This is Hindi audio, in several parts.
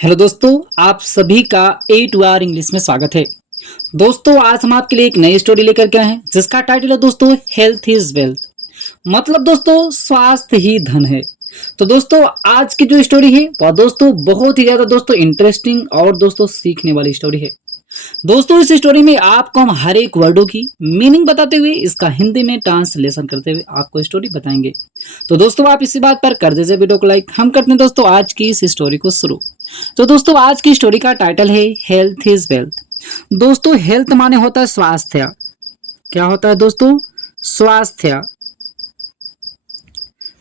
हेलो दोस्तों, आप सभी का A2R इंग्लिश में स्वागत है। दोस्तों, आज हम आपके लिए एक नई स्टोरी लेकर के आए हैं जिसका टाइटल है दोस्तों हेल्थ इज वेल्थ। मतलब दोस्तों स्वास्थ्य ही धन है। तो दोस्तों आज की जो स्टोरी है वह दोस्तों बहुत ही ज्यादा दोस्तों इंटरेस्टिंग और दोस्तों सीखने वाली स्टोरी है। दोस्तों इस स्टोरी में आपको हम हर एक वर्डों की मीनिंग बताते हुए इसका हिंदी में ट्रांसलेशन करते हुए आपको स्टोरी बताएंगे। तो दोस्तों आप इसी बात पर कर दीजिए वीडियो को लाइक। हम करते हैं दोस्तों आज की इस स्टोरी को शुरू। तो दोस्तों आज की स्टोरी का टाइटल है हेल्थ इज वेल्थ। दोस्तों हेल्थ माने होता है स्वास्थ्य। क्या होता है दोस्तों? स्वास्थ्य।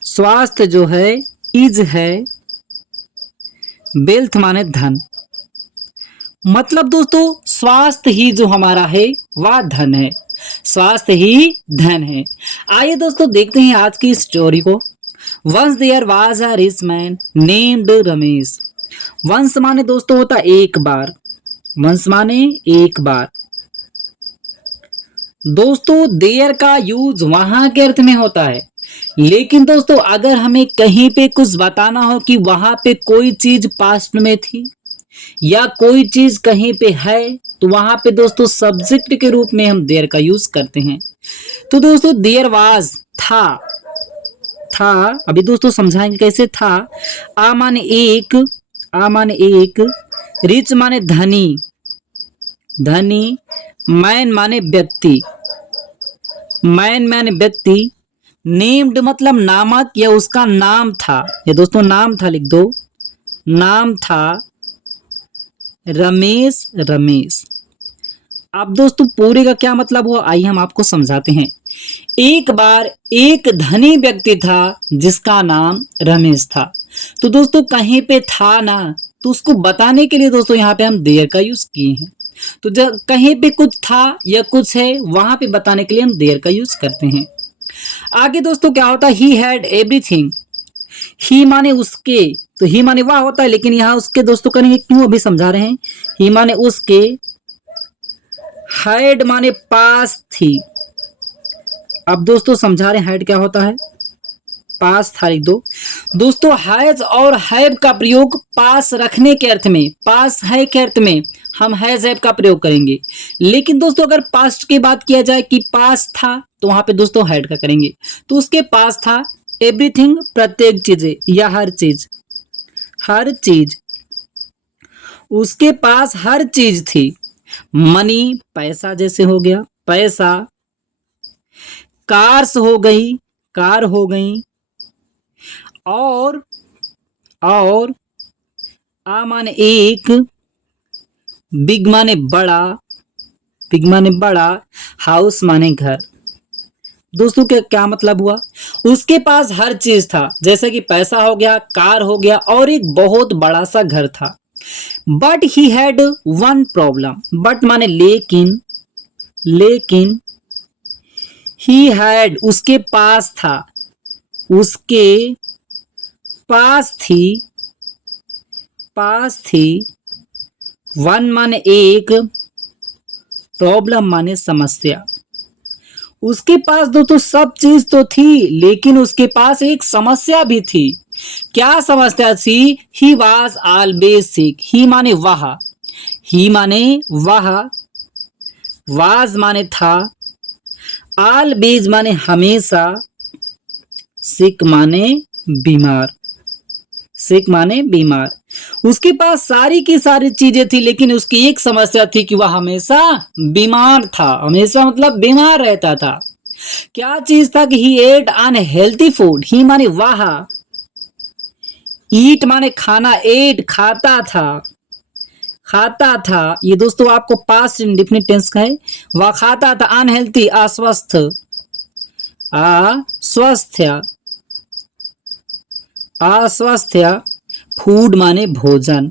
स्वास्थ्य जो है इज है, वेल्थ माने धन। मतलब दोस्तों स्वास्थ्य ही जो हमारा है वह धन है। स्वास्थ्य ही धन है। आइए दोस्तों देखते हैं आज की स्टोरी को। Once there was a rich man named Ramesh. Once माने दोस्तों होता एक बार। वंस माने एक बार। दोस्तों देयर का यूज वहां के अर्थ में होता है, लेकिन दोस्तों अगर हमें कहीं पे कुछ बताना हो कि वहां पे कोई चीज पास्ट में थी या कोई चीज कहीं पे है तो वहां पे दोस्तों सब्जेक्ट के रूप में हम देयर का यूज करते हैं। तो दोस्तों देयर वाज था। था अभी दोस्तों समझाएंगे कैसे था। आ माने एक। आ माने एक। रिच माने धनी। धनी। मैन माने व्यक्ति। मैन माने व्यक्ति। नेम्ड मतलब नामक या उसका नाम था। ये दोस्तों नाम था, लिख दो। नाम था रमेश। रमेश। अब दोस्तों पूरे का क्या मतलब हुआ आइए हम आपको समझाते हैं। एक बार एक धनी व्यक्ति था जिसका नाम रमेश था। तो दोस्तों कहीं पे था ना, तो उसको बताने के लिए दोस्तों यहाँ पे हम देयर का यूज किए हैं। तो जब कहीं पे कुछ था या कुछ है वहां पे बताने के लिए हम देयर का यूज करते हैं। आगे दोस्तों क्या होता है, ही हैड एवरीथिंग। ही माने उसके, तो ही माने वह होता है, लेकिन यहाँ उसके दोस्तों करेंगे क्यों अभी समझा रहे हैं। ही माने उसके। हैड माने पास थी। अब दोस्तों समझा रहे हैं हैड क्या होता है। पास था, लिख दो। दोस्तों हैज और हैव का प्रयोग पास रखने के अर्थ में, पास है के अर्थ में हम हैज हैव का प्रयोग करेंगे। लेकिन दोस्तों अगर पास्ट की बात किया जाए कि पास था तो वहां पे दोस्तों हैड का करेंगे। तो उसके पास था एवरीथिंग, प्रत्येक चीजें या हर चीज। हर चीज। उसके पास हर चीज थी। मनी पैसा जैसे हो गया, पैसा। कार्स हो गई, कार हो गई। और आ माने एक। बिग माने बड़ा। बिग माने बड़ा। हाउस माने घर। दोस्तों क्या क्या मतलब हुआ, उसके पास हर चीज था जैसे कि पैसा हो गया, कार हो गया और एक बहुत बड़ा सा घर था। But he had one problem. But माने लेकिन। लेकिन ही हैड उसके पास था। उसके पास थी। पास थी। वन माने एक। प्रॉब्लम माने समस्या। उसके पास दोस्तों सब चीज तो थी लेकिन उसके पास एक समस्या भी थी। क्या समस्या थी? ही वॉज ऑलवेज सिक। ही माने वह। ही माने वह। वाज माने था। ऑलवेज माने हमेशा। सिक माने बीमार। सिक माने बीमार। उसके पास सारी की सारी चीजें थी लेकिन उसकी एक समस्या थी कि वह हमेशा बीमार था। हमेशा मतलब बीमार रहता था। क्या चीज था कि ही एट अनहेल्थी फूड। ही माने वह। ईट माने खाना। एट खाता था। खाता था ये दोस्तों आपको पास्ट इंडेफिनिट टेंस का है। वह खाता था। अनहेल्थी अस्वस्थ। अस्वस्थ। अस्वस्थ। फूड माने भोजन।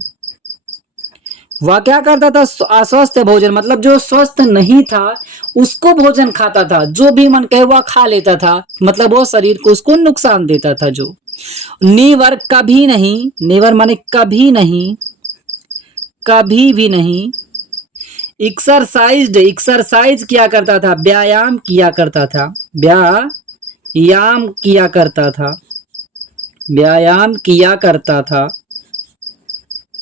वह क्या करता था? अस्वस्थ भोजन मतलब जो स्वस्थ नहीं था उसको भोजन खाता था। जो भी मन कहे वह खा लेता था, मतलब वो शरीर को उसको नुकसान देता था। जो नेवर कभी नहीं। नेवर माने कभी नहीं। कभी भी नहीं। एक्सरसाइज। एक्सरसाइज किया करता था, व्यायाम किया करता था। व्यायाम किया करता था। व्यायाम किया करता था।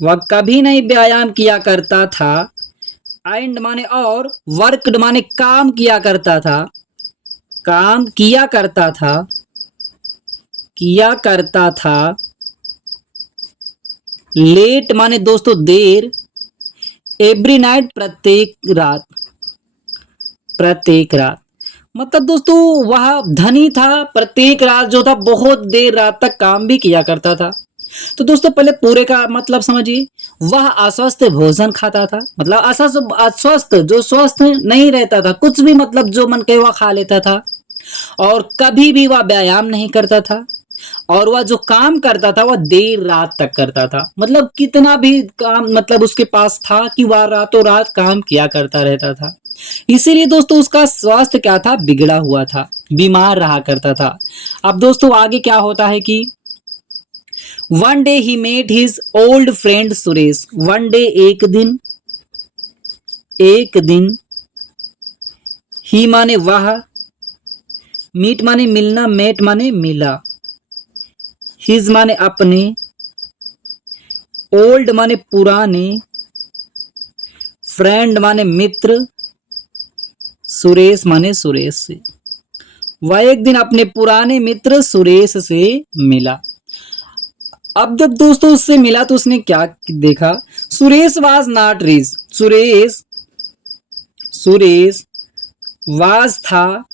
वह कभी नहीं व्यायाम किया करता था। एंड माने और, वर्कड माने काम किया करता था, काम किया करता था। लेट माने दोस्तों देर, एवरी नाइट प्रत्येक रात। मतलब दोस्तों वह धनी था, प्रत्येक रात जो था बहुत देर रात तक काम भी किया करता था। तो दोस्तों पहले पूरे का मतलब समझिए, वह अस्वस्थ भोजन खाता था, मतलब अस्वस्थ जो स्वस्थ नहीं रहता था, कुछ भी मतलब जो मन के वह खा लेता था, और कभी भी वह व्यायाम नहीं करता था, और वह जो काम करता था वह देर रात तक करता था। मतलब कितना भी काम मतलब उसके पास था कि वह रातों रात काम किया करता रहता था। इसीलिए दोस्तों उसका स्वास्थ्य क्या था, बिगड़ा हुआ था, बीमार रहा करता था। अब दोस्तों आगे क्या होता है कि one day he met his old friend Suresh. One day एक दिन, ही माने वह, मीट माने मिलना, मेट माने मिला, हिज माने अपने, ओल्ड माने पुराने, फ्रेंड माने मित्र, सुरेश माने सुरेश से। वह एक दिन अपने पुराने मित्र सुरेश से मिला। अब जब दोस्तों उससे मिला तो उसने क्या देखा, Suresh was not rich, Suresh was था,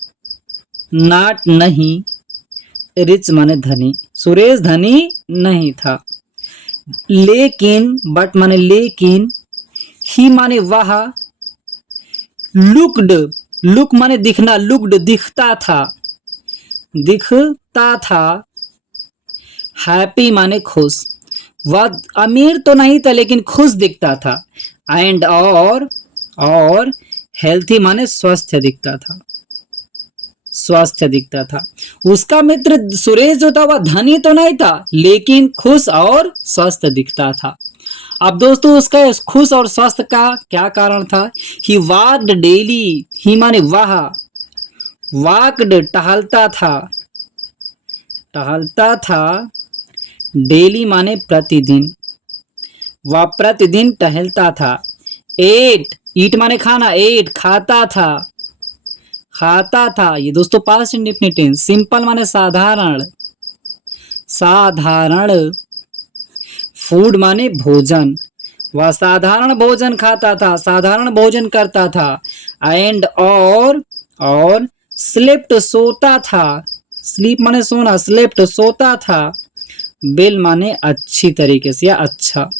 नॉट नहीं, रिच माने धनी, सुरेश धनी नहीं था। लेकिन, बट माने लेकिन, ही माने वह, लुक्ड, लुक माने दिखना, लुक्ड दिखता था, हैप्पी माने खुश, वह अमीर तो नहीं था लेकिन खुश दिखता था। एंड और हेल्थी माने स्वस्थ दिखता था। उसका मित्र सुरेश जो था वह धनी तो नहीं था लेकिन खुश और स्वस्थ दिखता था। अब दोस्तों उसका खुश और स्वस्थ का क्या कारण था, ही वॉक्ड डेली, ही माने वह, वॉक्ड टहलता था, डेली माने प्रतिदिन, वह प्रतिदिन टहलता था। ईट माने खाना, खाता था। ये दोस्तों पास्ट इंडेफिनिट टेंस। सिंपल माने साधारण। फूड माने भोजन, वह साधारण भोजन खाता था, साधारण भोजन करता था। एंड और स्लेप्ट सोता था, स्लीप माने सोना, स्लेप्ट सोता था। वेल माने अच्छी तरीके से या अच्छा।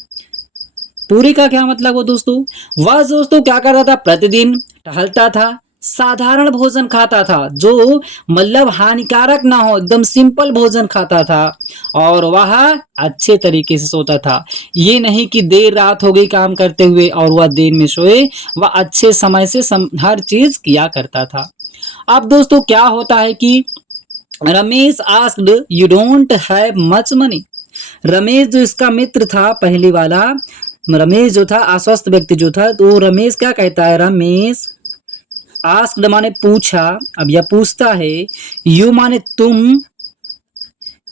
पूरी का क्या मतलब हो दोस्तों, वह दोस्तों क्या करता था, प्रतिदिन टहलता था, साधारण भोजन खाता था, जो मतलब हानिकारक ना हो, एकदम सिंपल भोजन खाता था, और वह अच्छे तरीके से सोता था। ये नहीं कि देर रात हो गई काम करते हुए और वह देर में सोए, वह अच्छे समय से हर चीज किया करता था। अब दोस्तों क्या होता है कि Ramesh asked you don't have much money. Ramesh जो इसका मित्र था पहली वाला, रमेश जो था अस्वस्थ व्यक्ति जो था, तो रमेश क्या कहता है, रमेश आस्क्ड माने पूछा, अब यह पूछता है, यू माने तुम,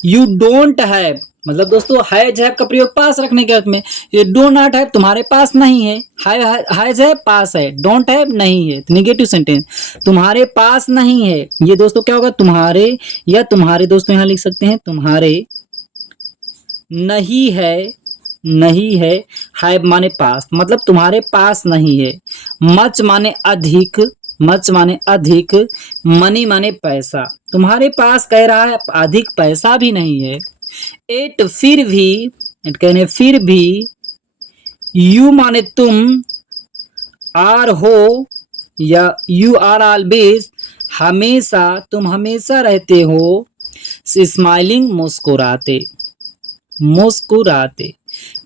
यू डोंट हैव मतलब दोस्तों हैज हैव का प्रयोग पास रखने के अर्थ में, ये डो नॉट हैव तुम्हारे पास नहीं है, हैज है पास है, डोंट हैव नहीं है, नेगेटिव सेंटेंस, तुम्हारे पास नहीं है। ये दोस्तों क्या होगा, तुम्हारे, या तुम्हारे दोस्तों यहां लिख सकते हैं, तुम्हारे नहीं है, हैव माने पास, मतलब तुम्हारे पास नहीं है। मच माने अधिक, मनी माने पैसा, तुम्हारे पास कह रहा है अधिक पैसा भी नहीं है। फिर भी, यू माने तुम, आर हो या यू आर ऑलवेज, हमेशा, तुम हमेशा रहते हो, स्माइलिंग मुस्कुराते।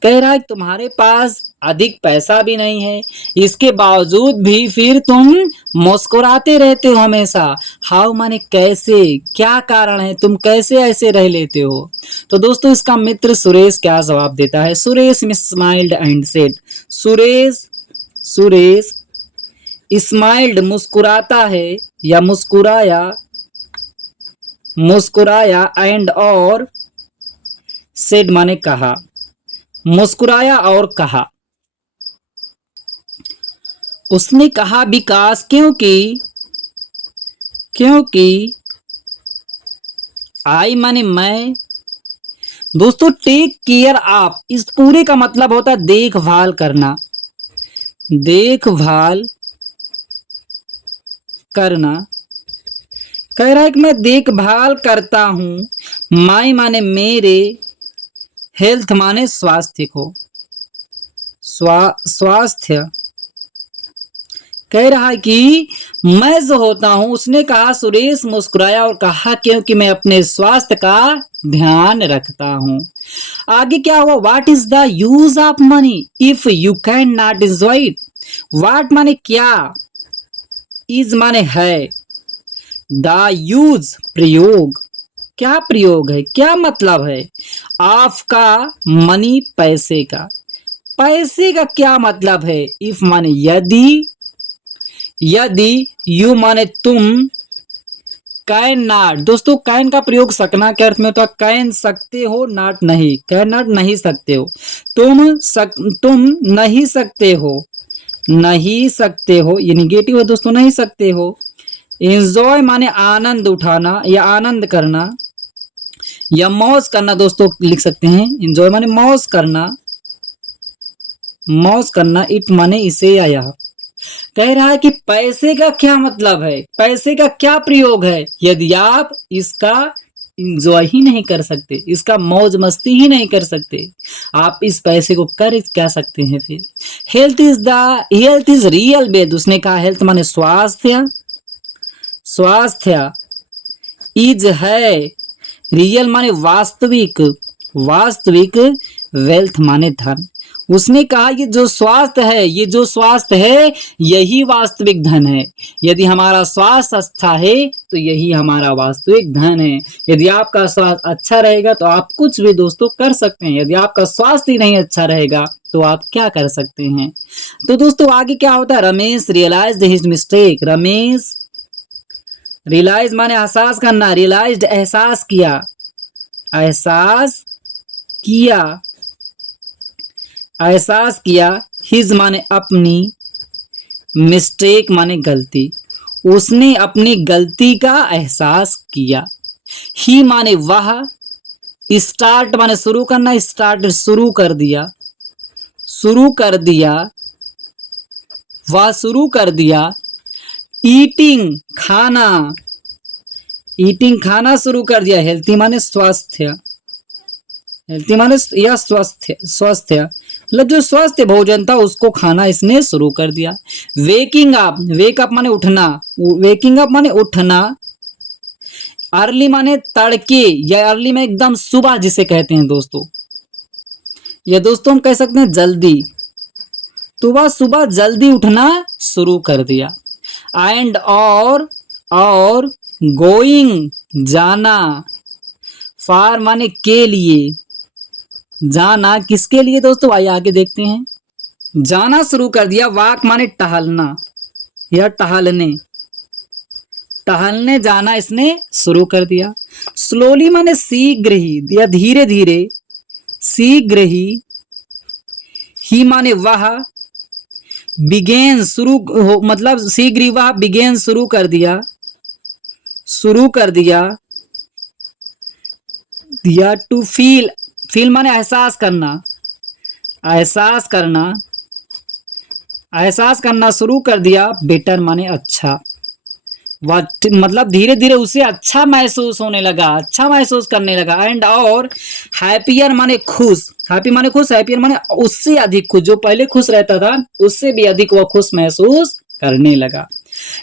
कह रहा है तुम्हारे पास अधिक पैसा भी नहीं है, इसके बावजूद भी फिर तुम मुस्कुराते रहते हो हमेशा। हाउ माने कैसे, क्या कारण है, तुम कैसे ऐसे रह लेते हो। तो दोस्तों इसका मित्र सुरेश क्या जवाब देता है, Suresh smiled and said, Suresh smiled मुस्कुराता है या मुस्कुराया एंड और सेड माने कहा, मुस्कुराया और कहा, उसने कहा विकास क्योंकि क्योंकि आई माने मैं। दोस्तों टेक केयर ऑफ, इस पूरे का मतलब होता है देखभाल करना, देखभाल करना। कह रहा है कि मैं देखभाल करता हूं, माई माने मेरे, हेल्थ माने स्वास्थ्य को, स्वास्थ्य। कह रहा है कि मैं जो होता हूं, उसने कहा, सुरेश मुस्कुराया और कहा क्योंकि मैं अपने स्वास्थ्य का ध्यान रखता हूं। आगे क्या हुआ, what is the use of money if you can not enjoy it. What माने क्या, इज माने है, द यूज प्रयोग, क्या प्रयोग है, क्या मतलब है, ऑफ का मनी पैसे का, पैसे का क्या मतलब है, इफ माने यदि, यदि, यू माने तुम, कैन नॉट। दोस्तों कैन का प्रयोग सकना के अर्थ में होता है, कैन सकते हो, नॉट नहीं, कैन नॉट नहीं सकते हो, तुम नहीं सकते हो, नहीं सकते हो, ये निगेटिव है दोस्तों, नहीं सकते हो। एंजॉय माने आनंद उठाना या आनंद करना या मौज करना, दोस्तों लिख सकते हैं, एंजॉय माने मौज करना, मौज करना, इट माने इसे या यह। कह रहा है कि पैसे का क्या मतलब है, पैसे का क्या प्रयोग है, यदि आप इसका इंजॉय ही नहीं कर सकते, इसका मौज मस्ती ही नहीं कर सकते, आप इस पैसे को कर क्या सकते हैं फिर। हेल्थ इज रियल वेल्थ, उसने कहा हेल्थ माने स्वास्थ्य, स्वास्थ्य, इज है, रियल माने वास्तविक, वास्तविक, वेल्थ माने धन। उसने कहा ये जो स्वास्थ्य है, ये जो स्वास्थ्य है यही वास्तविक धन है। यदि हमारा स्वास्थ्य अच्छा है तो यही हमारा वास्तविक धन है। यदि आपका स्वास्थ्य अच्छा रहेगा तो आप कुछ भी दोस्तों कर सकते हैं, यदि आपका स्वास्थ्य ही नहीं अच्छा रहेगा तो आप क्या कर सकते हैं। तो दोस्तों आगे क्या होता है, Ramesh realized his mistake, Ramesh realize माने एहसास करना, रियलाइज्ड एहसास किया, एहसास किया, एहसास किया, हिज माने अपनी, मिस्टेक माने गलती, उसने अपनी गलती का एहसास किया। ही माने वह, स्टार्ट माने शुरू करना, स्टार्ट शुरू कर दिया, शुरू कर दिया, वह शुरू कर दिया। ईटिंग खाना, ईटिंग खाना शुरू कर दिया। हेल्थी माने स्वास्थ्य, हेल्थी माने यह स्वास्थ्य, स्वास्थ्य मतलब जो स्वस्थ भोजन था उसको खाना इसने शुरू कर दिया। वेकिंग अप, वेक अप माने उठना, वेकिंग अप माने उठना। अर्ली माने तड़के या अर्ली में एकदम सुबह जिसे कहते हैं दोस्तों, या दोस्तों हम कह सकते हैं जल्दी, तो वह सुबह जल्दी उठना शुरू कर दिया। एंड और गोइंग जाना, फार माने के लिए, जाना किसके लिए दोस्तों, आइए आगे देखते हैं। जाना शुरू कर दिया। वॉक माने टहलना या टहलने, टहलने जाना इसने शुरू कर दिया। स्लोली माने शीघ्र ही या धीरे धीरे, शीघ्र ही माने वह, बिगेन शुरू मतलब शीघ्र ही वह बिगेन शुरू कर दिया, शुरू कर दिया। दिया टू फील, फील माने एहसास करना, एहसास करना, एहसास करना शुरू कर दिया। बेटर माने अच्छा, मतलब धीरे धीरे उसे अच्छा महसूस होने लगा, अच्छा महसूस करने लगा। एंड और हैप्पियर माने खुश, हैप्पी माने खुश, हैप्पियर माने उससे अधिक खुश, जो पहले खुश रहता था उससे भी अधिक वह खुश महसूस करने लगा।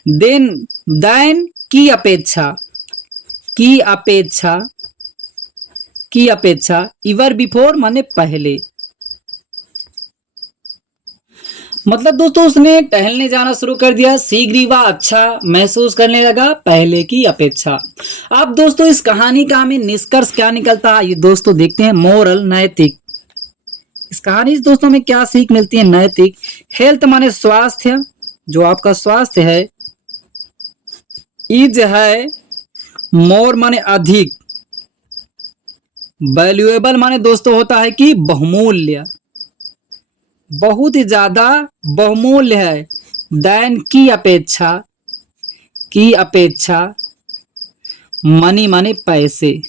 देन की अपेक्षा, की अपेक्षा, की अपेक्षा। इवर बिफोर माने पहले, मतलब दोस्तों उसने टहलने जाना शुरू कर दिया, शीघ्र ही वह अच्छा महसूस करने लगा पहले की अपेक्षा। अब दोस्तों इस कहानी का हमें निष्कर्ष क्या निकलता है ये दोस्तों देखते हैं। मोरल, नैतिक, इस कहानी से दोस्तों में क्या सीख मिलती है, नैतिक। हेल्थ माने स्वास्थ्य, जो आपका स्वास्थ्य है। इज है, मोर माने अधिक, वैल्यूएबल माने दोस्तों होता है कि बहुमूल्य, बहुत ही ज्यादा बहुमूल्य है। देन की अपेक्षा मनी माने पैसे।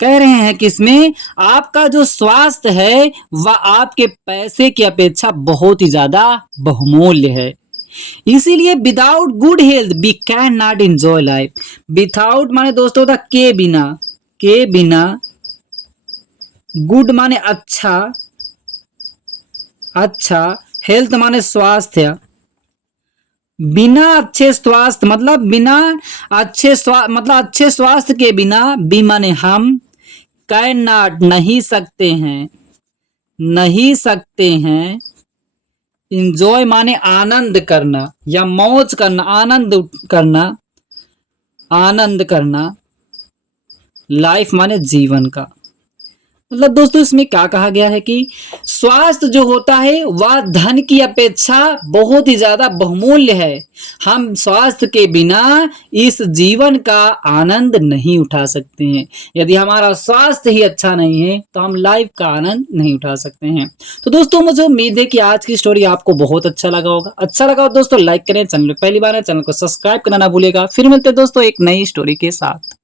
कह रहे हैं कि इसमें आपका जो स्वास्थ्य है वह आपके पैसे की अपेक्षा बहुत ही ज्यादा बहुमूल्य है। इसीलिए without good health we can not enjoy life. Without माने दोस्तों होता के बिना, गुड माने अच्छा, हेल्थ माने स्वास्थ्य, बिना अच्छे स्वास्थ्य मतलब बिना अच्छे स्वास्थ्य के बिना, बी माने हम, कैन नॉट नहीं सकते हैं, इंजॉय माने आनंद करना या मौज करना, आनंद करना, लाइफ माने जीवन का। मतलब दोस्तों इसमें क्या कहा गया है कि स्वास्थ्य जो होता है वह धन की अपेक्षा बहुत ही ज्यादा बहुमूल्य है। हम स्वास्थ्य के बिना इस जीवन का आनंद नहीं उठा सकते हैं। यदि हमारा स्वास्थ्य ही अच्छा नहीं है तो हम लाइफ का आनंद नहीं उठा सकते हैं। तो दोस्तों मुझे उम्मीद है कि आज की स्टोरी आपको बहुत अच्छा लगा होगा। अच्छा लगा हो दोस्तों लाइक करें, चैनल पहली बार है चैनल को सब्सक्राइब करना ना भूलिएगा। फिर मिलते हैं दोस्तों एक नई स्टोरी के साथ।